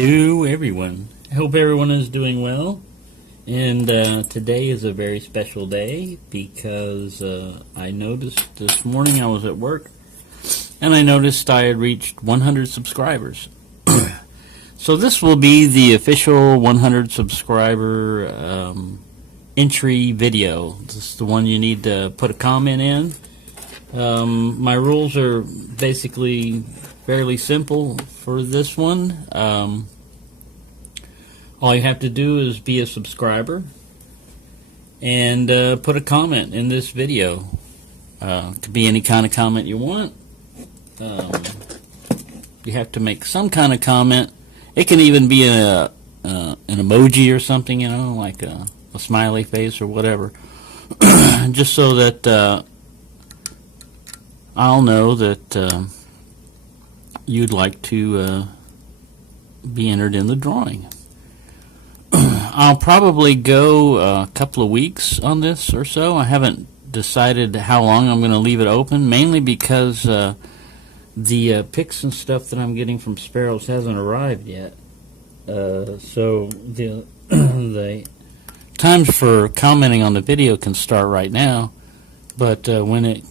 Hello everyone. I hope everyone is doing well. And today is a very special day because I noticed this morning I was at work and I noticed I had reached 100 subscribers. So this will be the official 100 subscriber entry video. This is the one you need to put a comment in. My rules are basically fairly simple for this one. All you have to do is be a subscriber and put a comment in this video. It could be any kind of comment you want. You have to make some kind of comment. It can even be an emoji or something, you know, like a smiley face or whatever. Just so that I'll know that you'd like to be entered in the drawing. I'll probably go a couple of weeks on this or so. I haven't decided how long I'm going to leave it open, mainly because the pics and stuff that I'm getting from Sparrows hasn't arrived yet. So the the times for commenting on the video can start right now, but when it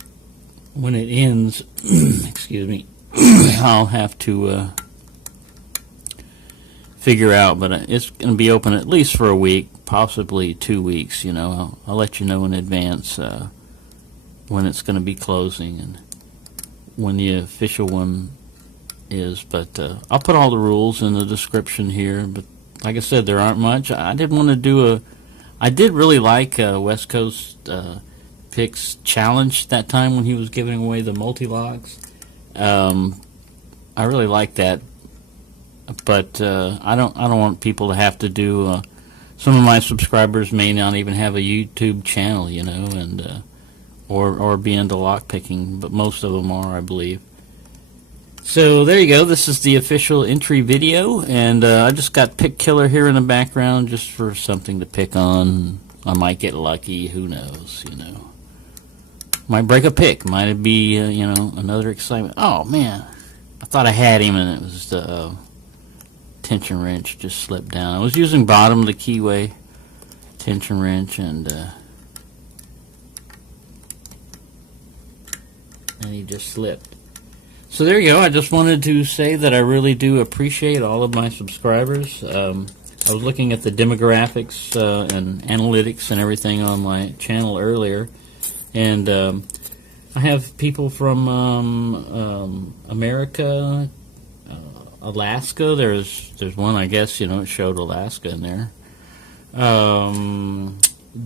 ends, excuse me, I'll have to figure out, but it's going to be open at least for a week, possibly 2 weeks. You know, I'll let you know in advance when it's going to be closing and when the official one is. But I'll put all the rules in the description here. But like I said, there aren't much. I didn't want to do I did really like West Coast Picks Challenge that time when he was giving away the multi-logs. I really like that. But I don't want people to have to do. Some of my subscribers may not even have a YouTube channel, you know, and or be into lock picking, but most of them are, I believe. So there you go. This is the official entry video, and I just got Pick Killer here in the background just for something to pick on. I might get lucky. Who knows? You know, might break a pick. Might be you know, another excitement. Oh man, I thought I had him, and it was the tension wrench just slipped down. I was using bottom of the keyway tension wrench, and he just slipped. So there you go. I just wanted to say that I really do appreciate all of my subscribers. I was looking at the demographics and analytics and everything on my channel earlier, and I have people from America, Alaska. There's one, I guess, you know, it showed Alaska in there.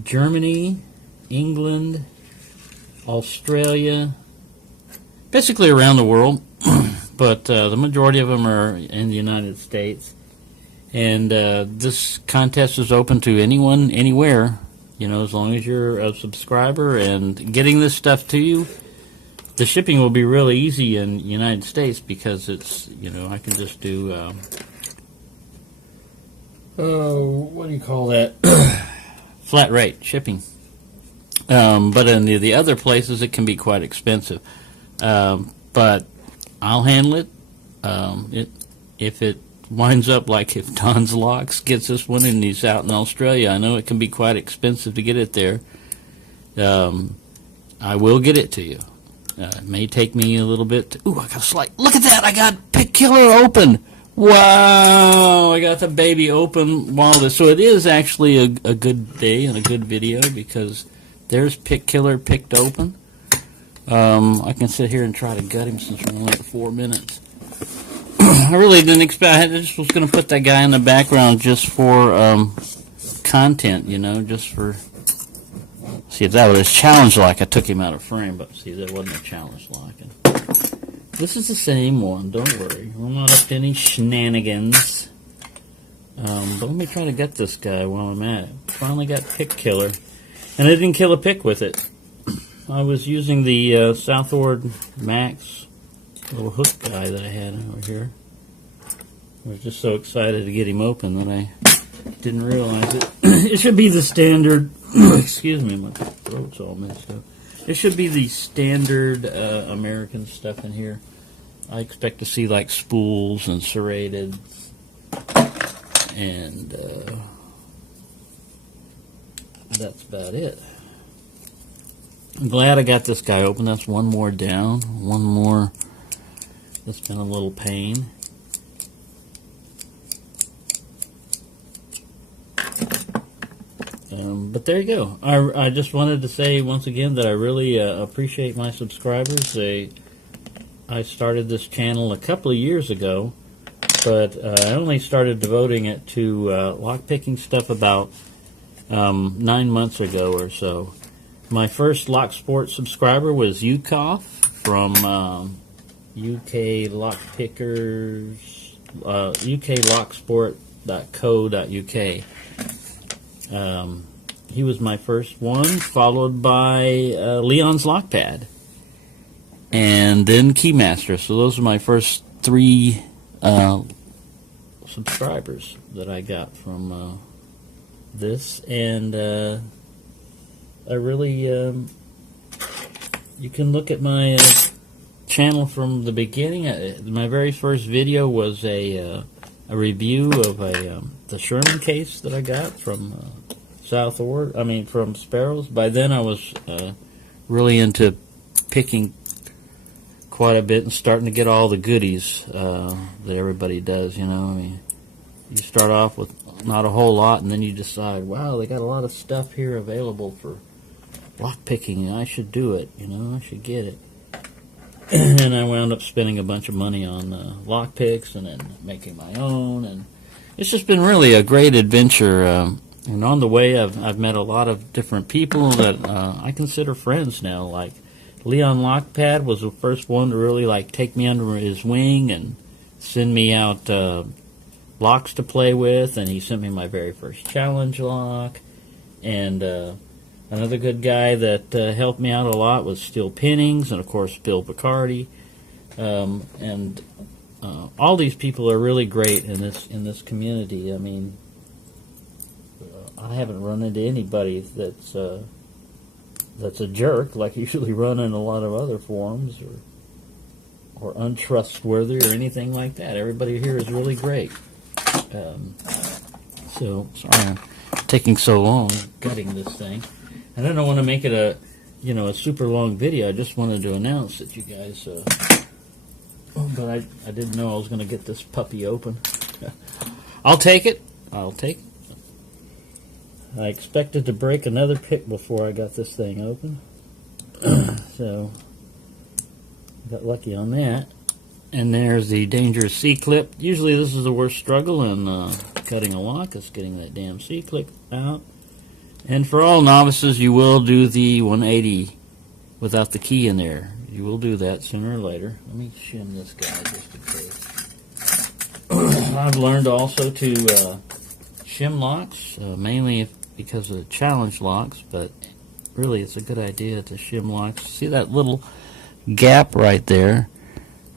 Germany, England, Australia, basically around the world, but the majority of them are in the United States. And this contest is open to anyone, anywhere, you know, as long as you're a subscriber. And getting this stuff to you, the shipping will be really easy in the United States because it's, you know, I can just do, what do you call that? Flat rate shipping. But in the other places, it can be quite expensive. But I'll handle it. If it winds up like if Don's Locks gets this one and he's out in Australia, I know it can be quite expensive to get it there. I will get it to you. It may take me a little bit. Ooh, I got a slight. Look at that! I got Pick Killer open. Wow! I got the baby open while this. So it is actually a good day and a good video because there's Pick Killer picked open. I can sit here and try to gut him since we're only at 4 minutes. I really didn't expect. I just was going to put that guy in the background just for content, you know, just for. See, if that was a challenge like, I took him out of frame, but see, that wasn't a challenge like. This is the same one, don't worry. We're not up to any shenanigans. But let me try to get this guy while I'm at it. Finally got Pick Killer. And I didn't kill a pick with it. I was using the Southord Max little hook guy that I had over here. I was just so excited to get him open that I didn't realize it. It should be the standard. Excuse me, my throat's all messed up. It should be the standard American stuff in here. I expect to see like spools and serrated. And that's about it. I'm glad I got this guy open. That's one more down. One more that's been a little pain. But there you go. I just wanted to say once again that I really appreciate my subscribers. I started this channel a couple of years ago, but I only started devoting it to lockpicking stuff about 9 months ago or so. My first Lock Sport subscriber was Yukoff from UK Lockpickers, uklocksport.co.uk. He was my first one, followed by Leon's Lockpad, and then Keymaster. So those are my first 3 subscribers that I got from this, and I really, you can look at my channel from the beginning. My very first video was a review of the Sherman case that I got from from Sparrows. By then I was really into picking quite a bit and starting to get all the goodies that everybody does, you know. I mean, you start off with not a whole lot, and then you decide, wow, they got a lot of stuff here available for lock picking, and I should do it, you know, I should get it. And I wound up spending a bunch of money on lock picks and then making my own, and it's just been really a great adventure. And on the way, I've met a lot of different people that I consider friends now. Like Leon Lockpad was the first one to really take me under his wing and send me out locks to play with, and he sent me my very first challenge lock. And another good guy that helped me out a lot was Steel Pinnings, and of course Bill Picardi. And all these people are really great in this community. I mean, I haven't run into anybody that's a jerk like you usually run in a lot of other forums, or untrustworthy or anything like that. Everybody here is really great. So sorry I'm taking so long gutting this thing. And I don't want to make it a super long video. I just wanted to announce that you guys. But I didn't know I was going to get this puppy open. I'll take it. I expected to break another pick before I got this thing open. So, got lucky on that. And there's the Dangerous C-clip. Usually this is the worst struggle in cutting a lock, is getting that damn C-clip out. And for all novices, you will do the 180 without the key in there. You will do that sooner or later. Let me shim this guy just in case. I've learned also to shim locks, mainly because of the challenge locks, but really it's a good idea to shim locks. See that little gap right there?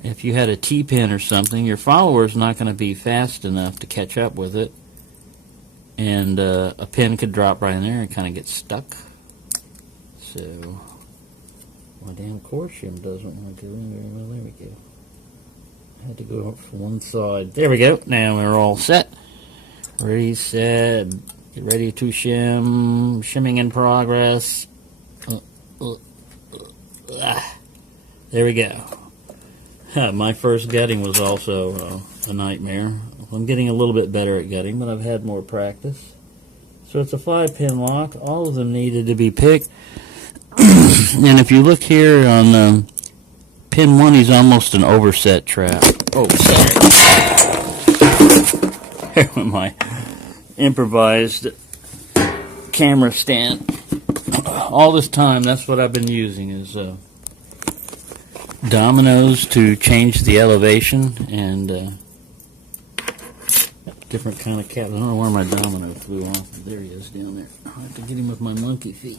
If you had a T-pin or something, your follower's not going to be fast enough to catch up with it, and a pin could drop right in there and kind of get stuck. So my damn core shim doesn't want to go in very well. There we go. I had to go up for one side. There we go. Now we're all set. Ready, set. Get ready to shim. Shimming in progress. There we go. My first gutting was also a nightmare. I'm getting a little bit better at gutting, but I've had more practice. So it's a 5-pin lock. All of them needed to be picked. And if you look here on pin 1, he's almost an overset trap. Oh, sorry. There went my improvised camera stand. All this time, that's what I've been using, is dominoes to change the elevation, and different kind of cat. I don't know where my domino flew off. There he is down there. I'll have to get him with my monkey feet.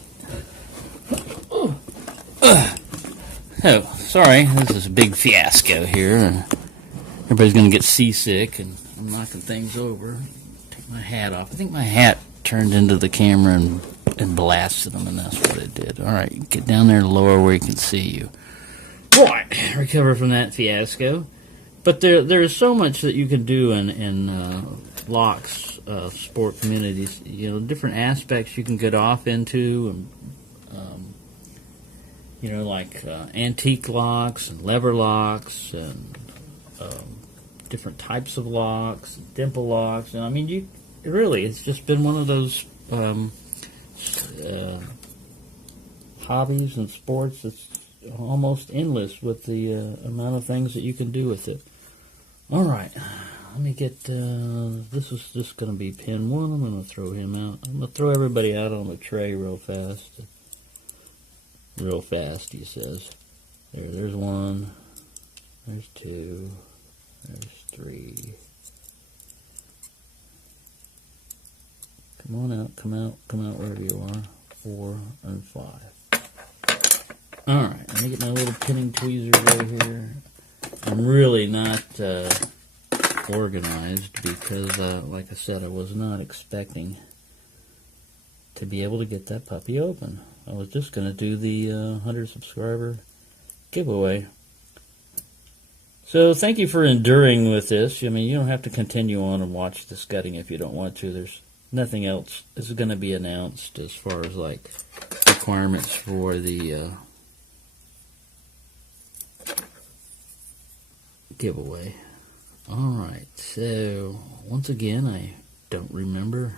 Oh, sorry, this is a big fiasco here. Everybody's going to get seasick, and I'm knocking things over. Take my hat off. I think my hat turned into the camera and blasted them, and that's what it did. All right, get down there lower where you can see you. Right, recover from that fiasco. But there is so much that you can do in locks, sport communities. You know, different aspects you can get off into, and you know, like antique locks and lever locks and different types of locks, dimple locks. And I mean, it's just been one of those hobbies and sports that's almost endless with the amount of things that you can do with it. All right, let me get, this is just going to be pin 1. I'm going to throw him out. I'm going to throw everybody out on the tray real fast. Real fast, he says. There's 1. There's 2. There's 3. Come on out, come out wherever you are. 4 and 5. Alright, let me get my little pinning tweezers right here. I'm really not organized because, like I said, I was not expecting to be able to get that puppy open. I was just going to do the 100 subscriber giveaway. So thank you for enduring with this. I mean, you don't have to continue on and watch the scudding if you don't want to. There's nothing else is going to be announced as far as like requirements for the giveaway. Alright, so once again, I don't remember.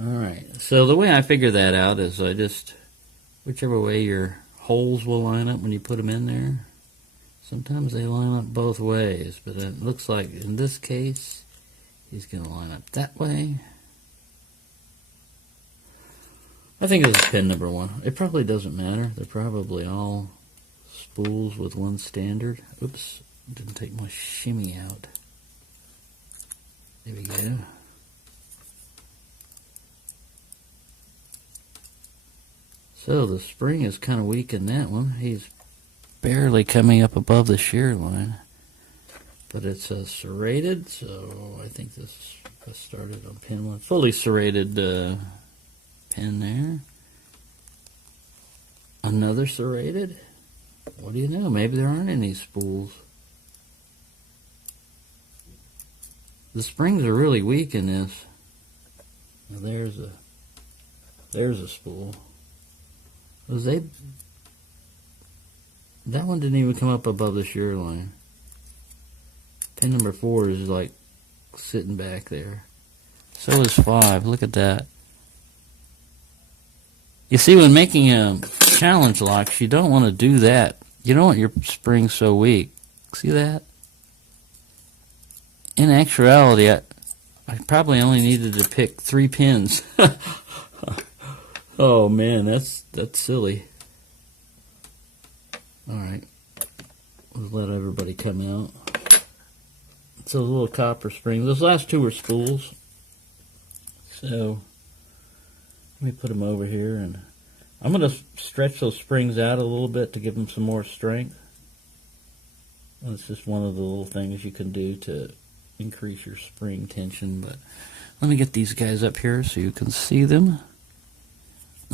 Alright, so the way I figure that out is I just, whichever way your holes will line up when you put them in there. Sometimes they line up both ways, but it looks like in this case, he's going to line up that way. I think this is pin number 1. It probably doesn't matter. They're probably all spools with one standard. Oops, didn't take my shimmy out. There we go. So the spring is kind of weak in that one. He's barely coming up above the shear line. But it's serrated, so I think this started on pin 1. Fully serrated pin there. Another serrated. What do you know? Maybe there aren't any spools. The springs are really weak in this. Now there's a spool. That one didn't even come up above the shear line. Pin number 4 is like sitting back there. So is 5. Look at that. You see, when making challenge locks, you don't want to do that. You don't want your spring so weak. See that? In actuality, I probably only needed to pick 3 pins. Oh man, that's silly. Alright. Let's let everybody come out. So the little copper spring. Those last 2 were spools. So let me put them over here, and I'm going to stretch those springs out a little bit to give them some more strength. And it's just one of the little things you can do to increase your spring tension. But let me get these guys up here so you can see them.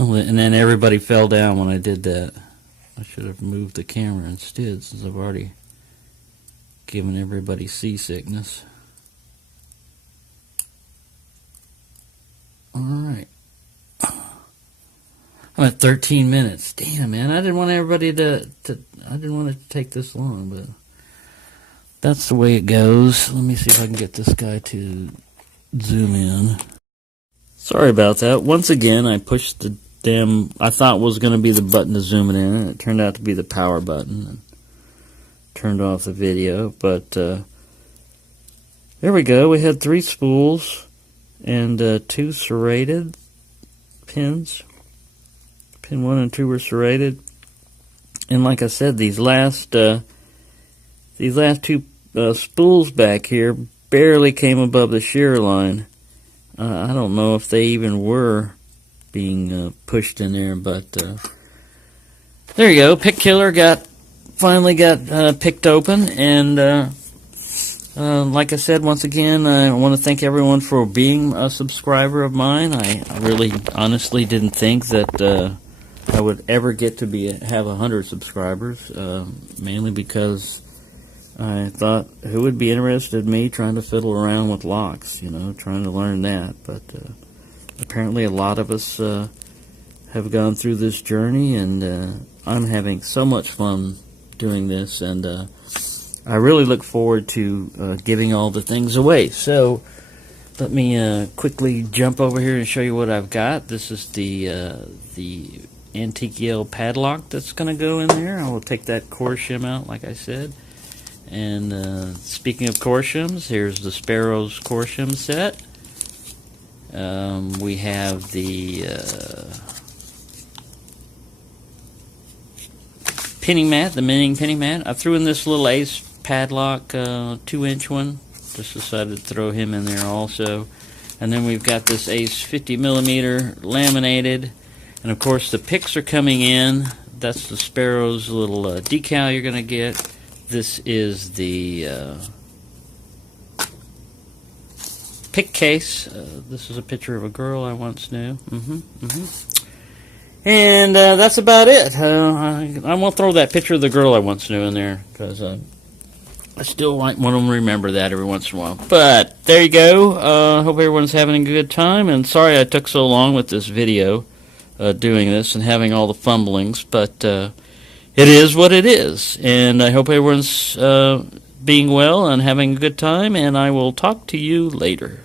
Oh, and then everybody fell down when I did that. I should have moved the camera instead, since I've already given everybody seasickness. Alright. I'm at 13 minutes. Damn, man, I didn't want everybody I didn't want it to take this long, but that's the way it goes. Let me see if I can get this guy to zoom in. Sorry about that. Once again, I pushed the I thought was going to be the button to zoom it in, and it turned out to be the power button, and turned off the video. But there we go. We had 3 spools and 2 serrated pins. Pin 1 and 2 were serrated, and like I said, these last 2 spools back here barely came above the shear line. I don't know if they even were being pushed in there, but there you go. Pick Killer finally got picked open, and like I said, once again, I want to thank everyone for being a subscriber of mine. I really honestly didn't think that I would ever get to have 100 subscribers, mainly because I thought, who would be interested in me trying to fiddle around with locks, trying to learn that. But apparently a lot of us have gone through this journey, and I'm having so much fun doing this, and I really look forward to giving all the things away. So let me quickly jump over here and show you what I've got. This is the Antique Yale padlock that's going to go in there. I will take that core shim out, like I said. And speaking of core shims, here's the Sparrows core shim set. We have the pinning mat, the Minning pinning mat. I threw in this little Ace padlock 2-inch one. Just decided to throw him in there also. And then we've got this Ace 50mm laminated. And of course the picks are coming in. That's the Sparrows little decal you're going to get. This is the pick case. This is a picture of a girl I once knew. And that's about it. I won't throw that picture of the girl I once knew in there, because I still want to remember that every once in a while. But there you go. Hope everyone's having a good time. And sorry I took so long with this video doing this and having all the fumblings. But it is what it is. And I hope everyone's being well and having a good time. And I will talk to you later.